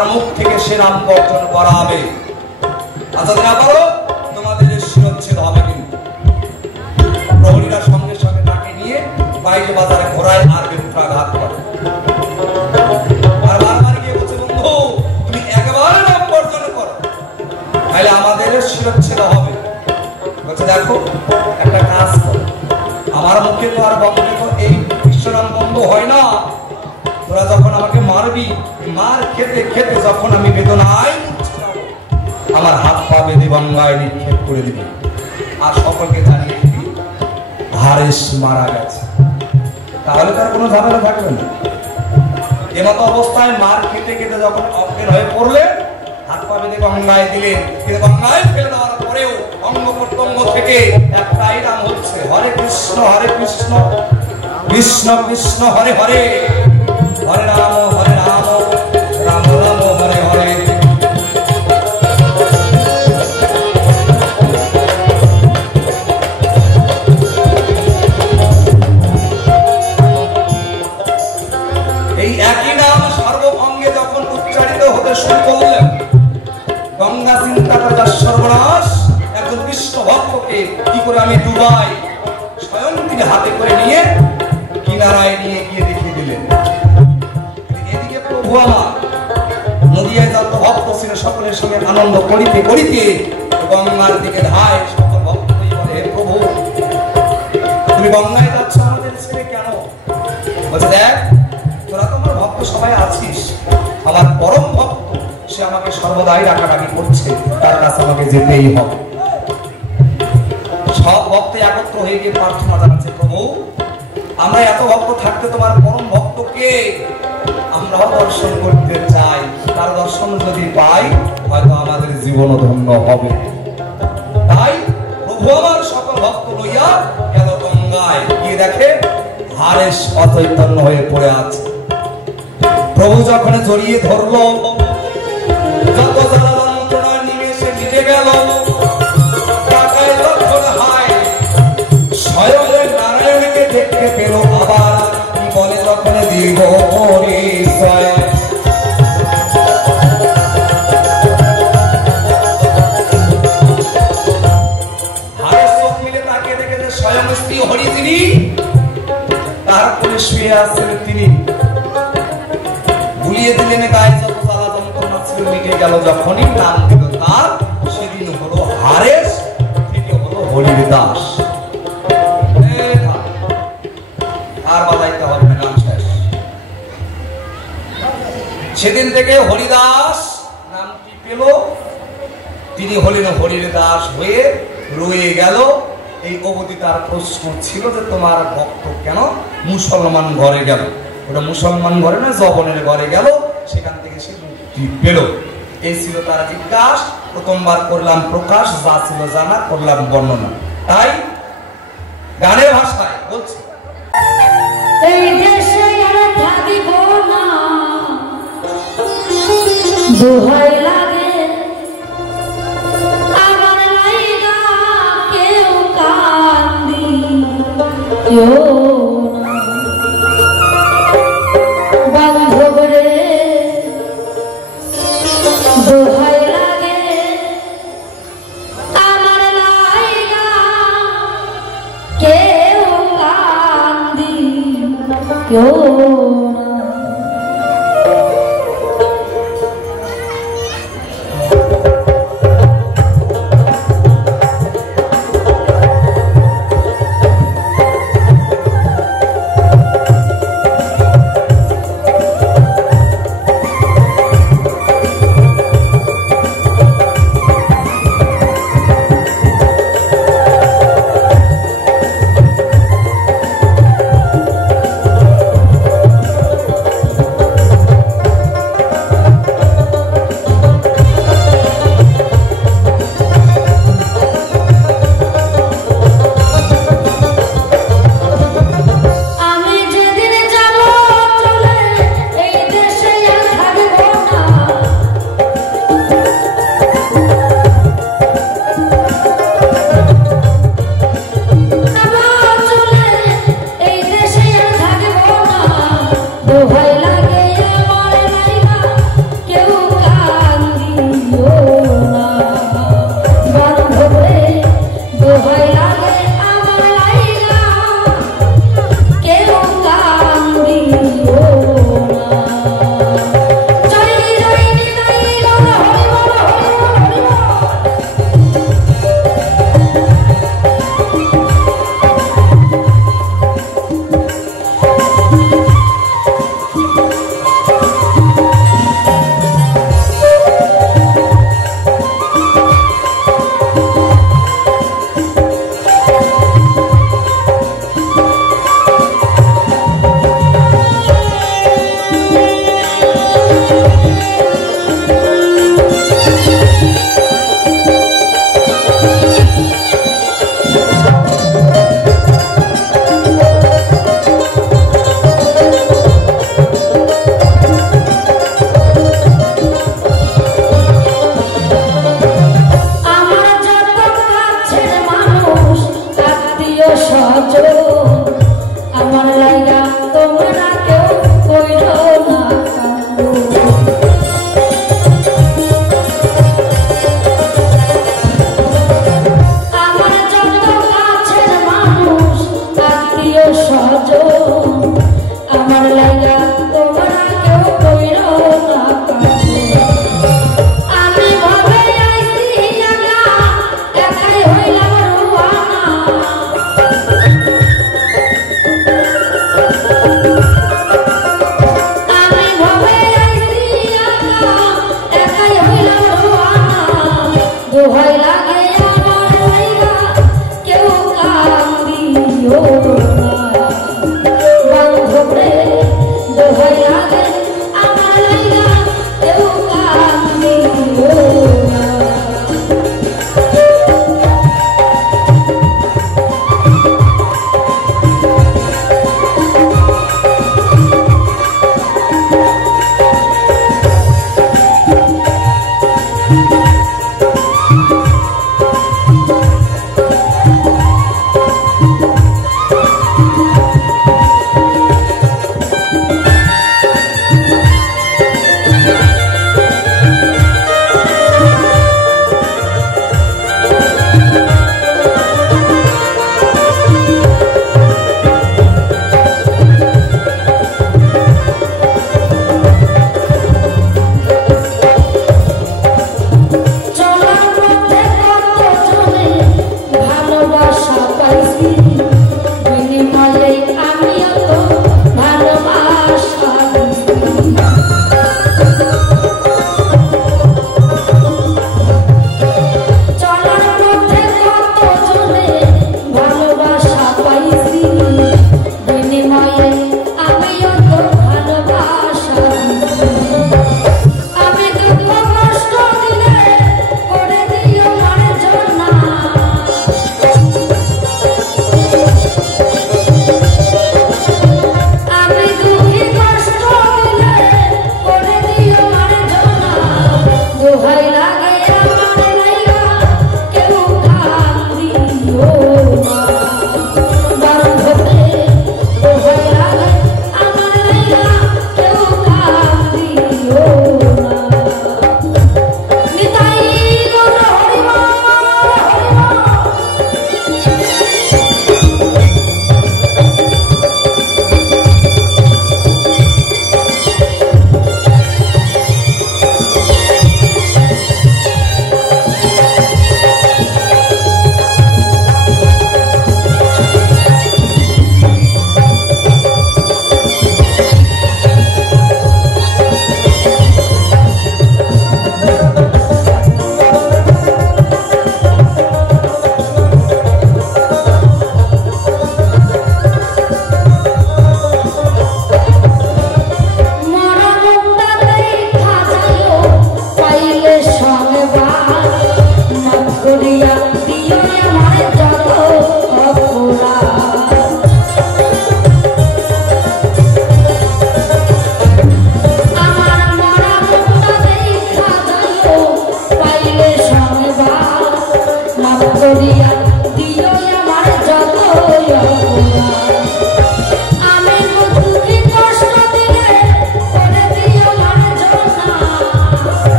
তার মুখ থেকে সে নাম বর্জন করা হবে। আর যদি না পারো তোমাদের শিরচ্ছেদ হবে। কিন্তু প্রহরীরা সঙ্গে সঙ্গে তাকে নিয়ে বাইরে বাজারে ঘোরায় আর বেত্রাঘাত করে। আর বারবার গিয়ে বলছে, বন্ধু তুমি একবার নাম বর্জন করো, তাহলে আমাদের শিরচ্ছেদ হবে। বলছে দেখো একটা কাজ করো, আমার মুখে তো আর বন্ধে তো এই বিশ্বনাম বন্ধ হয় না। তোরা যখন আমাকে মারবি, মার খেতে খেতে যখন আমি বেদনায় আমার হাত পা বেঁধে গঙ্গায় নিক্ষেপ করে দিবি, আর সকলকে জানিয়ে দিবি হারেস মারা গেছে। তাহলে তার কোনো ঝামেলা থাকবে না। এমতো অবস্থায় মার খেতে খেতে যখন অজ্ঞান হয়ে পড়লে হাত পা বেঁধে গঙ্গায় দিলেন। কিন্তু গঙ্গায় ফেলে দেওয়ার পরেও অঙ্গ প্রত্যঙ্গ থেকে একটাই নাম হচ্ছে হরে কৃষ্ণ কৃষ্ণ কৃষ্ণ হরে হরে, হরে রাম রাম রাম হরে হরে। এই একই নাম সর্বঙ্গে যখন উচ্চারিত হতে শুরু করলেন, গঙ্গা চিন্তা করে তার সর্বনাশ, একজন কৃষ্ণ ভক্তকে কি করে আমি ডুবাই, স্বয়ং তিনি হাতে করে নিয়ে কিনারায় নিয়ে গিয়ে দেখিয়ে দিলেন। এদিকে প্রভু আমার নদিয়ায় যত ভক্ত ছিল সকলের সঙ্গে আনন্দ করিতে করিতে গঙ্গার দিকে ধায়। সকল ভক্ত বলে, হে প্রভু তুমি গঙ্গায় যাচ্ছ আমাদের ছেড়ে কেন? বলছে দেখ তোরা তো আমার ভক্ত সবাই আছিস, আমার পরম ভক্ত সে আমাকে সর্বদাই ডাকাডাকি করছে, তার কাছে আমাকে যেতেই হবে। সব ভক্ত একত্র হয়ে গিয়ে প্রার্থনা জানাচ্ছে, প্রভু আমরা এত ভক্ত থাকতে তোমার পরম ভক্তকে আমরাও দর্শন করতে চাই, তার দর্শন যদি পাই হয়তো আমাদের জীবন ধন্য হবে। তাই প্রভু আমার সকল ভক্ত লইয়া গেল গঙ্গায়, গিয়ে দেখে হারেস অচৈতন্য হয়ে পড়ে আছে। প্রভু যখন জড়িয়ে ধরলো, যত জ্বালা যন্ত্রণা নিমেষে মিটে গেল। স্বয়ং নারায়ণকে দেখতে পেল আবার, কি বলে তখন দীর্ঘ পরিচয়। হারেস চোখ মিলে তাকে দেখে যে স্বয়ং স্ত্রী হরি তিনি, তারপরে শুয়ে আছেন তিনি। ভুলিয়ে দিলেন গায়ে যত জ্বালা যন্ত্রণা ছিল মিটে গেল। যখনই নাম দিল তার, সেদিন হলো হারেস, থেকে হলো হরির দাস। আর বাজাইতে হবে না, নাম শেষ। সেদিন থেকে হরিদাস নামটি পেল, তিনি হলেন হরির দাস হয়ে রয়ে গেল। এই অবধি তার প্রশ্ন ছিল যে তোমার ভক্ত কেন মুসলমান ঘরে গেল? ওটা মুসলমান ঘরে না, জবনের ঘরে গেল, সেখান থেকে সে মুক্তি পেল। এই ছিল তার জিজ্ঞাসা। প্রথমবার করলাম প্রকাশ, যা ছিল জানা করলাম বর্ণনা। তাই গানের ভাষায় বলছে, এই দেশে আর থাকিব না, দোহাই লাগে আমার লাইগা কেউ কান্দি বান্ধব রে, দোহাই লাগে আমার লাইগা কেউ কান্দি কেউ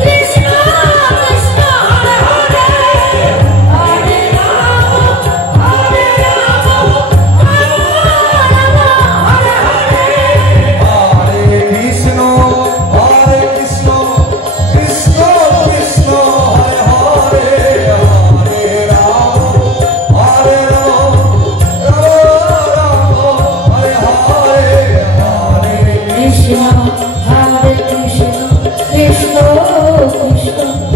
Krishna কৃষ্ণ